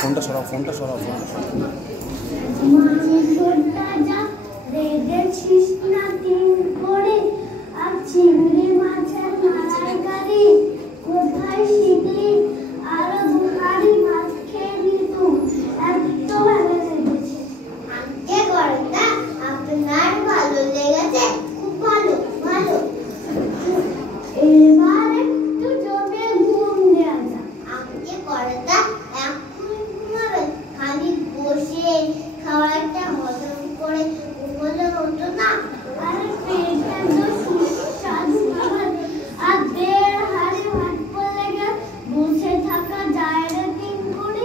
फोनটা সরাও রেগেছিস না দিন করে আর চিংড়ি মাছের মালাইকারি কোথায় শিখলি আরো দুহারি ভাত খেয়ে নিতুম এত ভালো লেগেছে আজকে গড়টা আপনার ভালো লেগেছে খুব ভালো এবার একটু জমে ঘুম দেওয়া যাক আজকে গড়টা এখন ঘুমাবেন খালি বসে খাবারটা হজম করে ঘুমোলে হতো না আরে পেটটা তো সুস্বাদু খাবার আর দেড় হাড়ি ভাত পড়লে গে বসে থাকা যায় রে দিন করে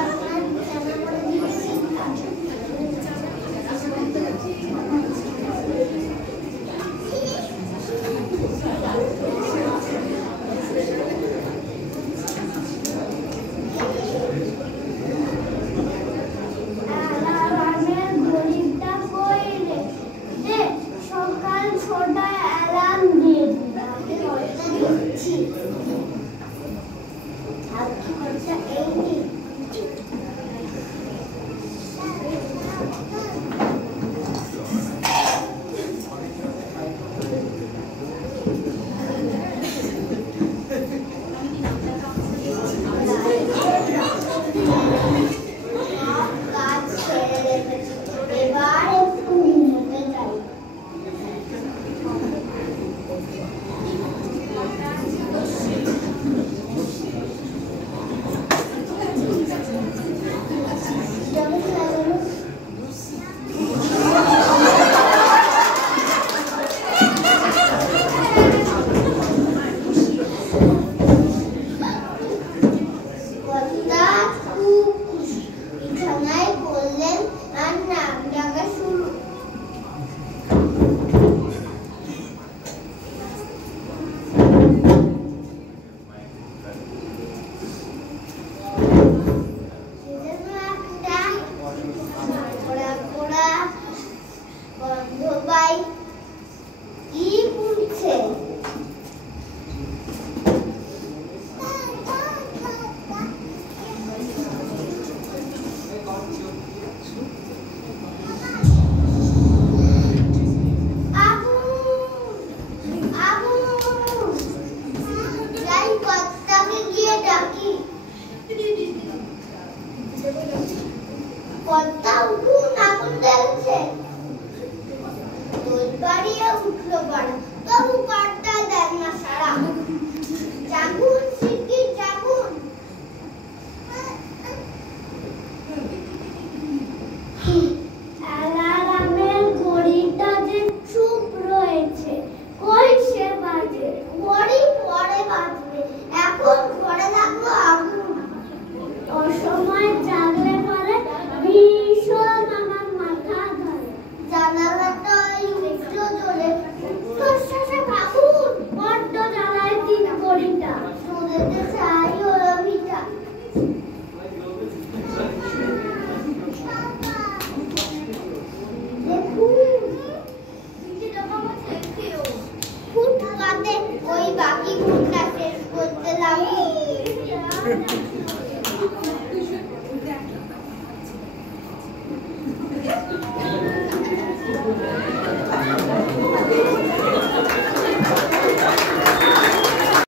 আপনার বিছানা করে দিয়েছি সকাল ৬টায় অ্যালার্ম দিয়ে দিচ্ছি এবার একটু ঘুমোতে যাই বিছানায় বললেন আর নাম ডাকা শুরু বন্ধ পাই কি পুড়ছে কর্তা উঠুন আগুন জ্বলছে দোল বাড়িয়ে উঠলো পাড়া তবু কার